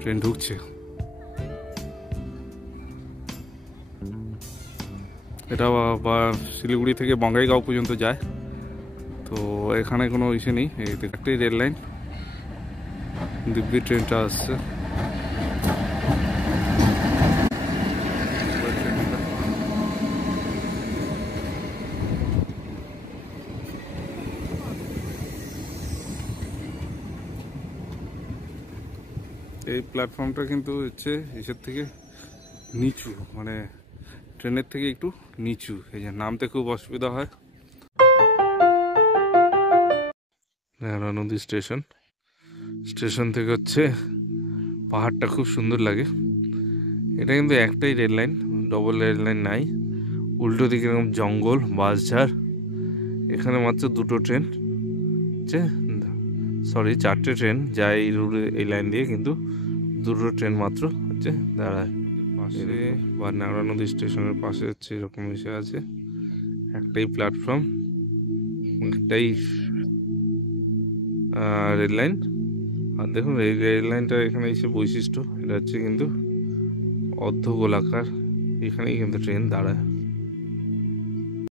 Train ঢুকছে। এটা বা শিলিগুড়ি থেকে বঙ্গাইগাঁও পর্যন্ত যায়। তো এখানে কোনো ইস্যু নেই, এই একটাই রেল লাইন। দিব্যি ট্রেনটা আসছে। এই প্ল্যাটফর্মটা কিন্তু হচ্ছে এসের থেকে নিচু, মানে ট্রেনের থেকে একটু নিচু, এই যে নামতে খুব অসুবিধা হয়। ন্যাড়া নদী স্টেশন, স্টেশন থেকে হচ্ছে পাহাড়টা খুব সুন্দর লাগে। এটা কিন্তু একটাই rail line, double rail line নাই। উল্টো দিকে এরকম জঙ্গল, বাঁশঝাড়। এখানে মাত্র দুটো ট্রেন হচ্ছে, সরি 4টে ট্রেন যায় এই রুটে, এই লাইন দিয়ে, কিন্তু দুটো ট্রেন মাত্র হচ্ছে দাঁড়ায় পাশে বা ন্যাড়া নদী স্টেশনের পাশে হচ্ছে এরকম এসে আছে। একটাই প্ল্যাটফর্ম, একটাই রেল লাইন। আর দেখুন এই রেল লাইনটা এখানে এসে বৈশিষ্ট্য, এটা হচ্ছে কিন্তু অর্ধ গোলাকার, এখানেই কিন্তু ট্রেন দাঁড়ায়।